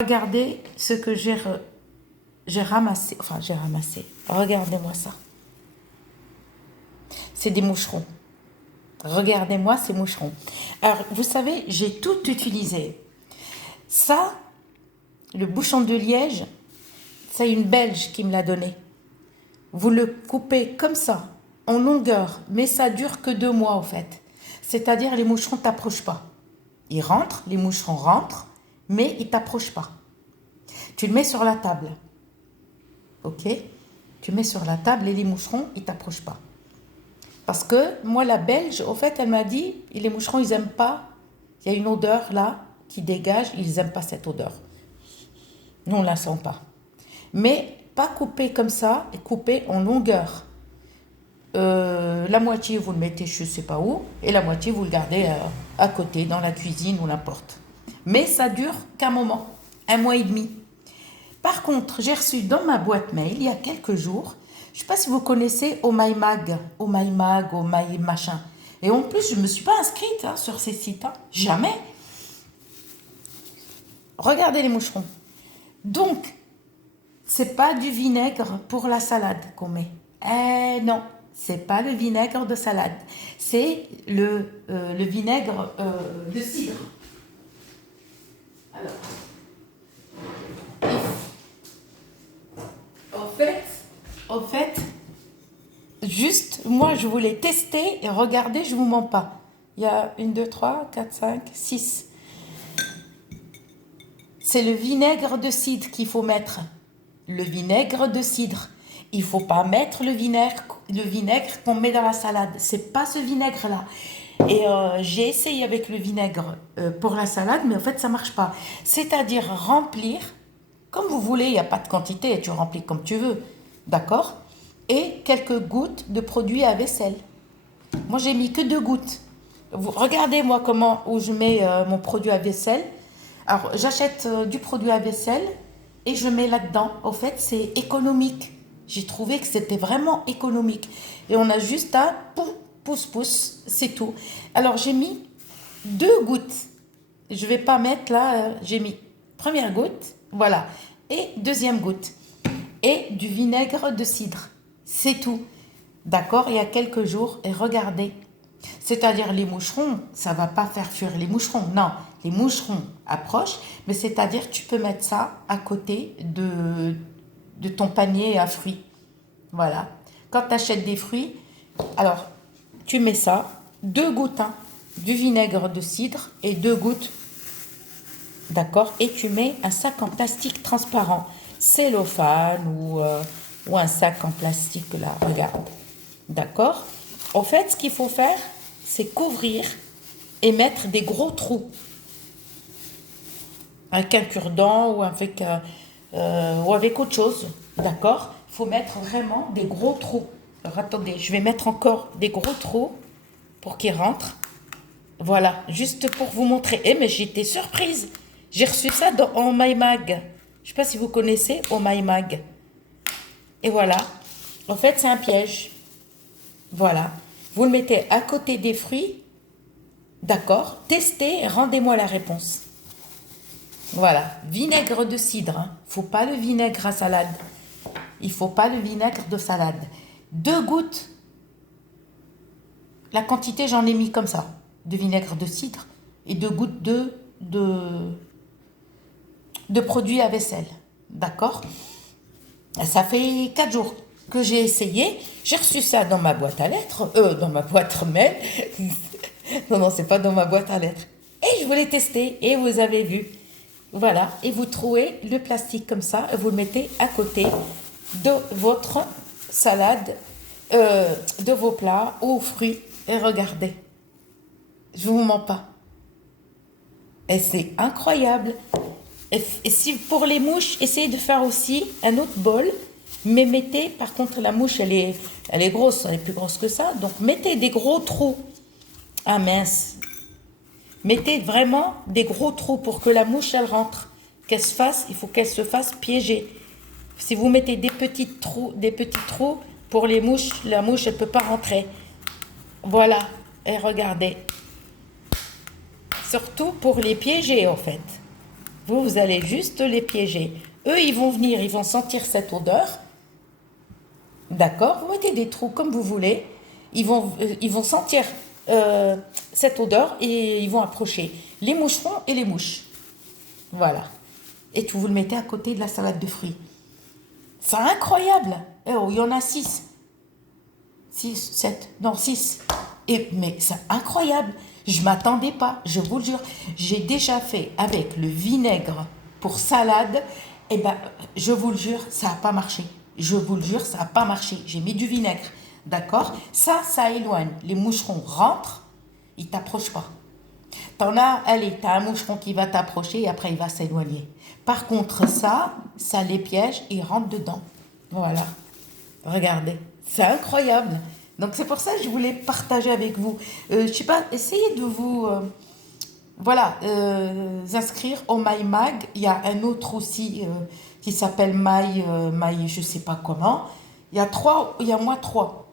Regardez ce que j'ai ramassé. Enfin, j'ai ramassé. Regardez-moi ça. C'est des moucherons. Regardez-moi ces moucherons. Alors, vous savez, j'ai tout utilisé. Ça, le bouchon de liège, c'est une Belge qui me l'a donné. Vous le coupez comme ça, en longueur, mais ça dure que 2 mois, en fait. C'est-à-dire, les moucherons ne t'approchent pas. Ils rentrent, les moucherons rentrent, mais ils ne t'approchent pas. Tu le mets sur la table. Ok? Tu mets sur la table et les moucherons, ils ne t'approchent pas. Parce que moi, la Belge, au fait, elle m'a dit, les moucherons, ils n'aiment pas. Il y a une odeur là qui dégage, ils n'aiment pas cette odeur. Nous, on ne la sent pas. Mais pas coupé comme ça, et coupé en longueur. La moitié, vous le mettez je ne sais pas où, et la moitié, vous le gardez à côté, dans la cuisine ou n'importe. Mais ça dure qu'un moment, 1 mois et demi. Par contre, j'ai reçu dans ma boîte mail, il y a quelques jours, je ne sais pas si vous connaissez Oh My Mag, Oh My Mag, Oh My machin. Et en plus, je ne me suis pas inscrite sur ces sites. Jamais. Regardez les moucherons. Donc, c'est pas du vinaigre pour la salade qu'on met. Non, c'est pas le vinaigre de salade. C'est le vinaigre de cidre. Alors, en fait, juste, moi, je voulais tester et regardez, je ne vous mens pas. Il y a 1, 2, 3, 4, 5, 6. C'est le vinaigre de cidre qu'il faut mettre. Le vinaigre de cidre. Il ne faut pas mettre le vinaigre qu'on met dans la salade. C'est pas ce vinaigre-là. Et j'ai essayé avec le vinaigre pour la salade, mais en fait, ça ne marche pas. C'est-à-dire remplir, comme vous voulez, il n'y a pas de quantité, tu remplis comme tu veux. D'accord? Et quelques gouttes de produit à vaisselle. Moi, j'ai mis que 2 gouttes. Regardez-moi où je mets mon produit à vaisselle. Alors, j'achète du produit à vaisselle et je mets là-dedans. Au fait, c'est économique. J'ai trouvé que c'était vraiment économique. Et on a juste à pousse, c'est tout. Alors, j'ai mis 2 gouttes. Je ne vais pas mettre là, j'ai mis première goutte, voilà, et deuxième goutte. Et du vinaigre de cidre. C'est tout. D'accord? Il y a quelques jours, et regardez. C'est-à-dire les moucherons, ça ne va pas faire fuir les moucherons. Non, les moucherons approchent, mais c'est-à-dire tu peux mettre ça à côté de ton panier à fruits. Voilà. Quand tu achètes des fruits, alors tu mets ça, 2 gouttes du vinaigre de cidre et 2 gouttes, d'accord? Et tu mets un sac en plastique transparent, cellophane ou un sac en plastique là, regarde. D'accord? En fait, ce qu'il faut faire, c'est couvrir et mettre des gros trous. Avec un cure-dent ou avec autre chose. D'accord? Il faut mettre vraiment des gros trous. Alors attendez, je vais mettre encore des gros trous pour qu'ils rentrent. Voilà, juste pour vous montrer. Mais j'étais surprise. J'ai reçu ça dans Oh My Mag. Je ne sais pas si vous connaissez Oh My Mag. Et voilà. En fait, c'est un piège. Voilà. Vous le mettez à côté des fruits. D'accord. Testez et rendez-moi la réponse. Voilà. Vinaigre de cidre. Faut pas le vinaigre à salade. Il faut pas le vinaigre de salade. 2 gouttes. La quantité, j'en ai mis comme ça. De vinaigre de cidre. Et 2 gouttes de produit à vaisselle. D'accord? Ça fait 4 jours que j'ai essayé. J'ai reçu ça dans ma boîte à lettres. Dans ma boîte mail. Non, c'est pas dans ma boîte à lettres. Et je voulais tester. Et vous avez vu. Voilà. Et vous trouez le plastique comme ça. Et vous le mettez à côté de votre salade, de vos plats ou fruits. Et regardez. Je vous mens pas. Et c'est incroyable. Et si pour les mouches, essayez de faire aussi un autre bol. Mais mettez, par contre, la mouche, elle est grosse, elle est plus grosse que ça. Donc, mettez des gros trous. Ah mince. Mettez vraiment des gros trous pour que la mouche, elle rentre. Il faut qu'elle se fasse piéger. Si vous mettez des petits trous pour les mouches, la mouche, elle ne peut pas rentrer. Voilà. Et regardez. Surtout pour les piéger, en fait. Vous allez juste les piéger. Eux, ils vont venir, ils vont sentir cette odeur. D'accord? Vous mettez des trous comme vous voulez. Ils vont sentir cette odeur et ils vont approcher les moucherons et les mouches. Voilà. Et tout, vous le mettez à côté de la salade de fruits. C'est incroyable. Oh, il y en a 6. 6, 7, non 6. Mais c'est incroyable. Je ne m'attendais pas, je vous le jure. J'ai déjà fait avec le vinaigre pour salade. Et ben, je vous le jure, ça n'a pas marché. Je vous le jure, ça n'a pas marché. J'ai mis du vinaigre. D'accord? Ça éloigne. Les moucherons rentrent, ils ne t'approchent pas. T'as un moucheron qui va t'approcher et après il va s'éloigner. Par contre, ça les piège, ils rentrent dedans. Voilà. Regardez. C'est incroyable. Donc c'est pour ça que je voulais partager avec vous. Je sais pas, essayez de vous inscrire au My Mag. Il y a un autre aussi qui s'appelle My, je sais pas comment. Il y a moi trois.